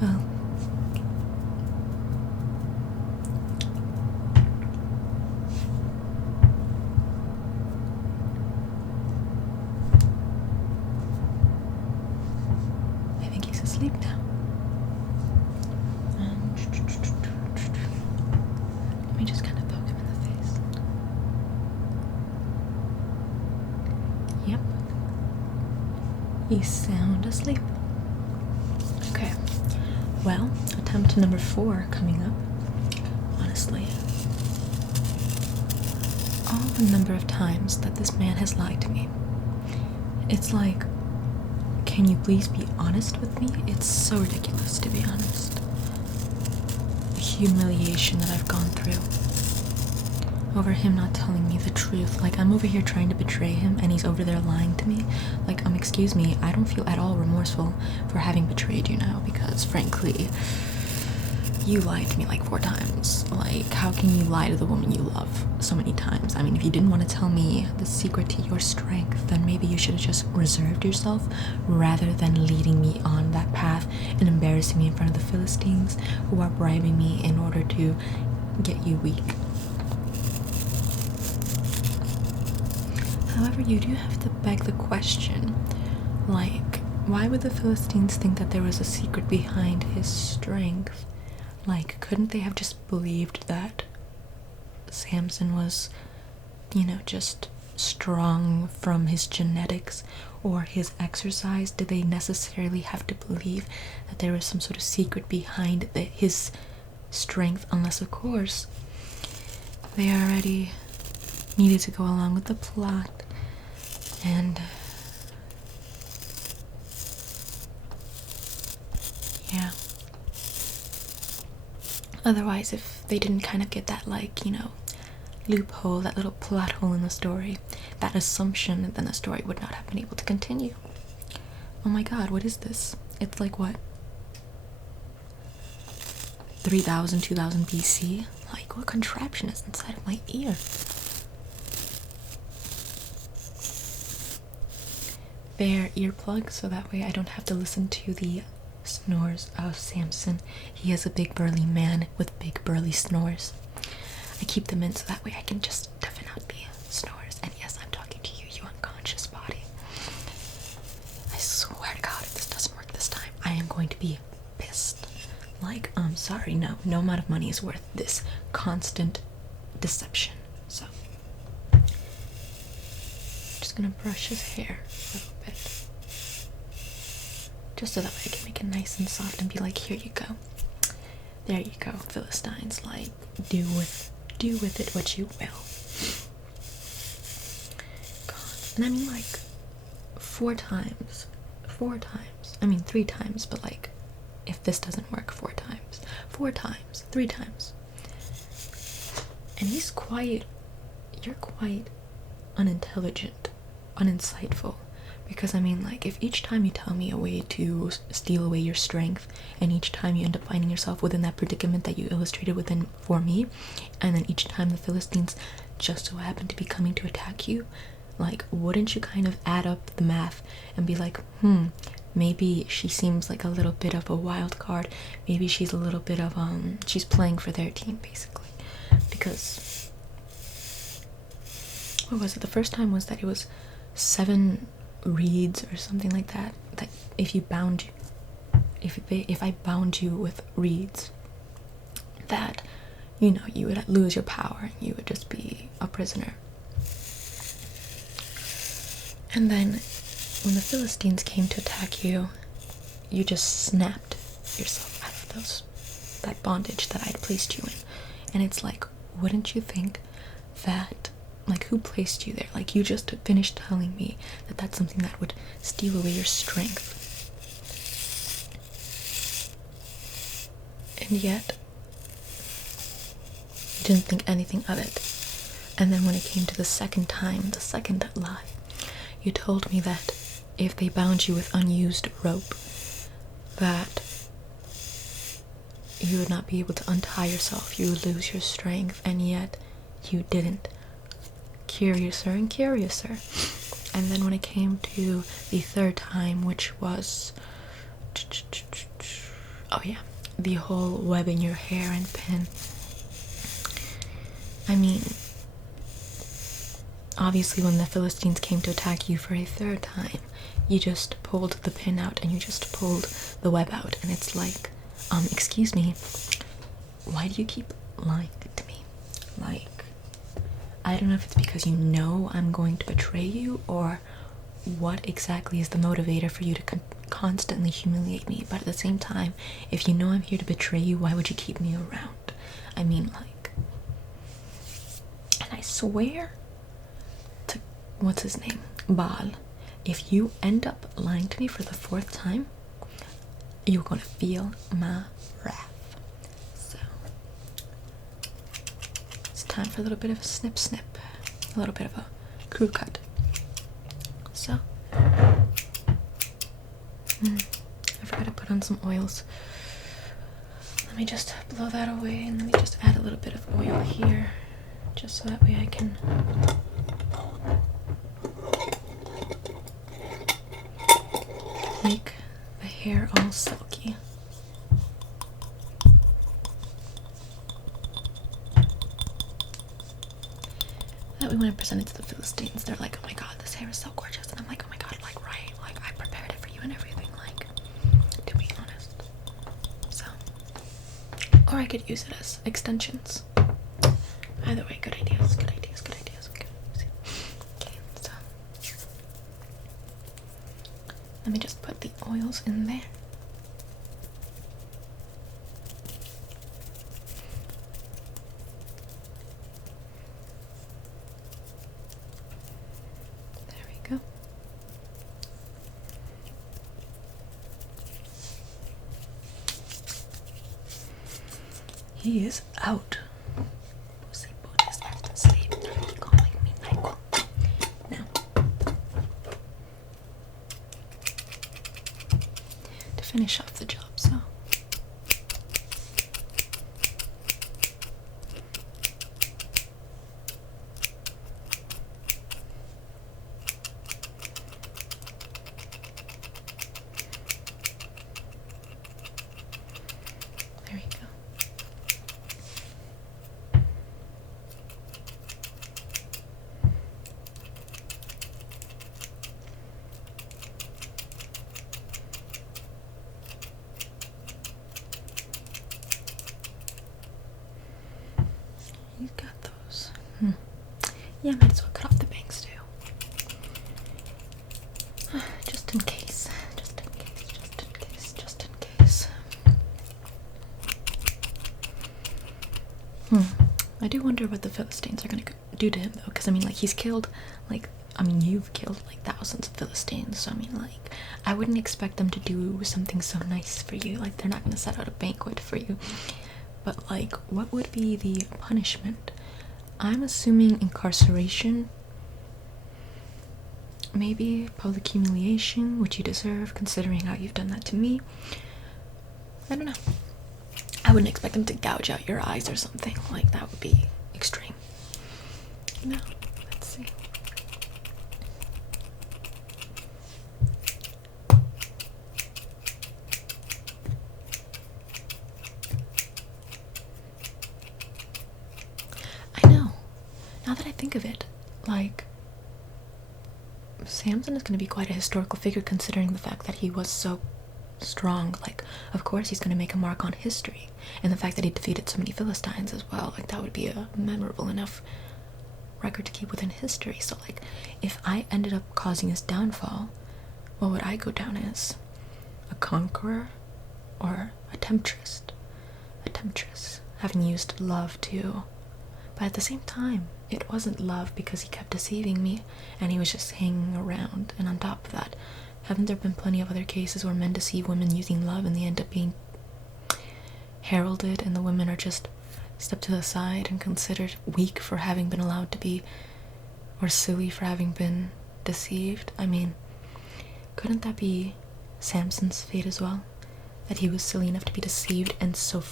Well, I think he's asleep now. Let me just kind of poke him in the face. Yep. He's sound asleep. Okay. Well, attempt number 4 coming up. Honestly, all the number of times that this man has lied to me, it's like, can you please be honest with me? It's so ridiculous, to be honest. The humiliation that I've gone through over him not telling me the truth. Like, I'm over here trying to betray him and he's over there lying to me. Like, excuse me, I don't feel at all remorseful for having betrayed you now, because frankly, you lied to me like 4 times. Like, how can you lie to the woman you love so many times? I mean, if you didn't want to tell me the secret to your strength, then maybe you should have just reserved yourself rather than leading me on that path and embarrassing me in front of the Philistines who are bribing me in order to get you weak. However, you do have to beg the question, like, why would the Philistines think that there was a secret behind his strength? Like, couldn't they have just believed that Samson was, just strong from his genetics or his exercise? Did they necessarily have to believe that there was some sort of secret behind his strength? Unless, of course, they already needed to go along with the plot. And yeah. Otherwise, if they didn't kind of get that, loophole, that little plot hole in the story, that assumption, then the story would not have been able to continue. Oh my god, what is this? It's like, what? 3000, 2000 BC? Like, what contraption is inside of my ear? They're earplugs, so that way I don't have to listen to the snores of Samson. He is a big burly man with big burly snores. I keep them in so that way I can just deafen out the snores. And yes, I'm talking to you, you unconscious body. I swear to God, if this doesn't work this time, I am going to be pissed. Like, I'm sorry, no amount of money is worth this constant deception. So, I'm just gonna brush his hair a little bit, just so that way I can make it nice and soft and be like, here you go. There you go, Philistines. Like, do with it what you will. God. And I mean, like, 4 times. 3 times, but like, if this doesn't work, 4 times. 4 times. 3 times. And you're quite unintelligent, uninsightful. Because, I mean, like, if each time you tell me a way to steal away your strength, and each time you end up finding yourself within that predicament that you illustrated within for me, and then each time the Philistines just so happen to be coming to attack you, like, wouldn't you kind of add up the math and be like, maybe she seems like a little bit of a wild card. Maybe she's a little bit of, she's playing for their team, basically. Because, what was it? The first time was that it was 7 reeds or something like that, that if I bound you with reeds, that you would lose your power and you would just be a prisoner. And then when the Philistines came to attack you, you just snapped yourself out of that bondage that I'd placed you in. And it's like, wouldn't you think that, like, who placed you there? Like, you just finished telling me that that's something that would steal away your strength. And yet, you didn't think anything of it. And then when it came to the second time, the second lie, you told me that if they bound you with unused rope, that you would not be able to untie yourself, you would lose your strength, and yet you didn't. Curiouser and curiouser. And then when it came to the third time, which was Oh yeah, the whole web in your hair and pin. I mean, obviously when the Philistines came to attack you for a third time, you just pulled the pin out and you just pulled the web out, and it's like, excuse me, why do you keep lying to me? Like, I don't know if it's because you know I'm going to betray you, or what exactly is the motivator for you to constantly humiliate me. But at the same time, if you know I'm here to betray you, why would you keep me around? I mean, like, and I swear to, what's his name, Baal, if you end up lying to me for the fourth time, you're gonna feel my wrath. So it's time for a little bit of a snip snip, a little bit of a crew cut. So I forgot to put on some oils. Let me just blow that away, and let me just add a little bit of oil here, just so that way I can make the hair all silky. That way when I present it to the Philistines, they're like, oh my god, this hair is so gorgeous. And I'm like, oh my god, like, right, like, I prepared it for you and everything, like, to be honest. So, or I could use it as extensions. Either way, good ideas, good ideas, good ideas. Okay, so let me just put the oils in there. There we go. He is out. Now, to finish off the job, so there you go. You got those. Yeah, I might as well cut off the bangs too. Just in case. Just in case. Just in case. Just in case. I do wonder what the Philistines are gonna do to him though, because I mean, like, he's killed, like, I mean, you've killed like thousands of Philistines, so I mean, like, I wouldn't expect them to do something so nice for you. Like, they're not gonna set out a banquet for you. But like, what would be the punishment? I'm assuming incarceration, maybe public humiliation, which you deserve considering how you've done that to me. I don't know. I wouldn't expect them to gouge out your eyes or something. Like, that would be extreme. No, let's see. I know. Now that I think of it, like, Samson is going to be quite a historical figure considering the fact that he was so strong. Like, of course he's going to make a mark on history, and the fact that he defeated so many Philistines as well, like, that would be a memorable enough record to keep within history. So like, if I ended up causing his downfall, what would I go down as? A conqueror or a temptress? A temptress, having used love too. But at the same time, it wasn't love because he kept deceiving me and he was just hanging around. And on top of that, haven't there been plenty of other cases where men deceive women using love and they end up being heralded, and the women are just stepped to the side and considered weak for having been allowed to be, or silly for having been deceived? I mean, couldn't that be Samson's fate as well? That he was silly enough to be deceived, and so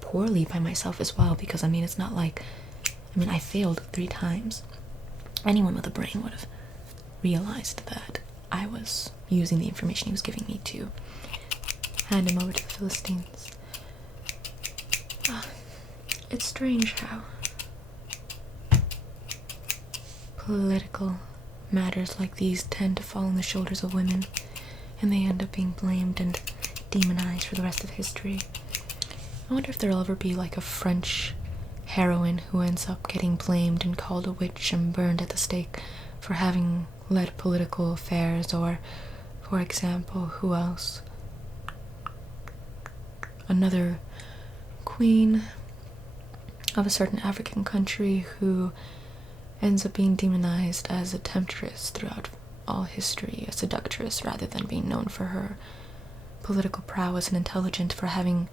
poorly by myself as well, because I mean, it's not like, I mean, I failed 3 times. Anyone with a brain would have realized that I was using the information he was giving me to hand him over to the Philistines. It's strange how political matters like these tend to fall on the shoulders of women, and they end up being blamed and demonized for the rest of history. I wonder if there'll ever be like a French heroine who ends up getting blamed and called a witch and burned at the stake for having led political affairs, or, for example, who else? Another queen of a certain African country who ends up being demonized as a temptress throughout all history, a seductress, rather than being known for her political prowess and intelligence, for having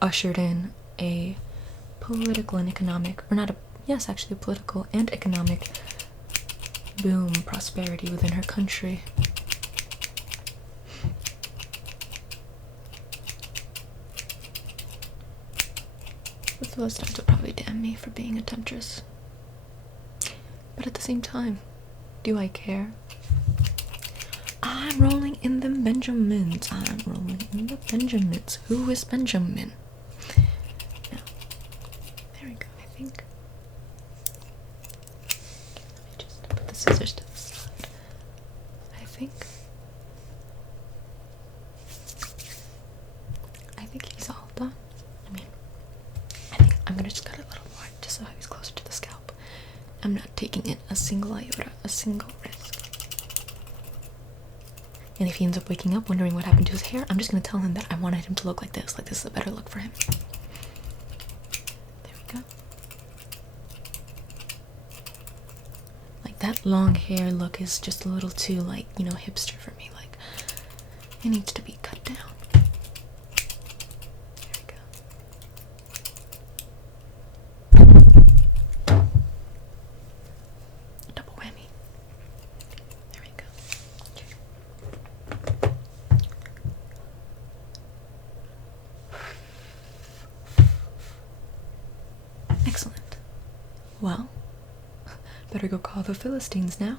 ushered in a political and economic, or not a, yes, actually a political and economic boom, prosperity within her country. The Philistines would probably damn me for being a temptress. But at the same time, do I care? I'm rolling in the Benjamins. I'm rolling in the Benjamins. Who is Benjamin? Now, there we go, I think. Let me just put the scissors to the side. I think he's all done. I think I'm gonna just cut a little more, just so he's closer to the scalp. I'm not taking in a single iota, a single risk. And if he ends up waking up wondering what happened to his hair, I'm just gonna tell him that I wanted him to look like this is a better look for him. There we go. Like, that long hair look is just a little too, like, you know, hipster for me. Like, it needs to be cut down. Excellent. Well, better go call the Philistines now.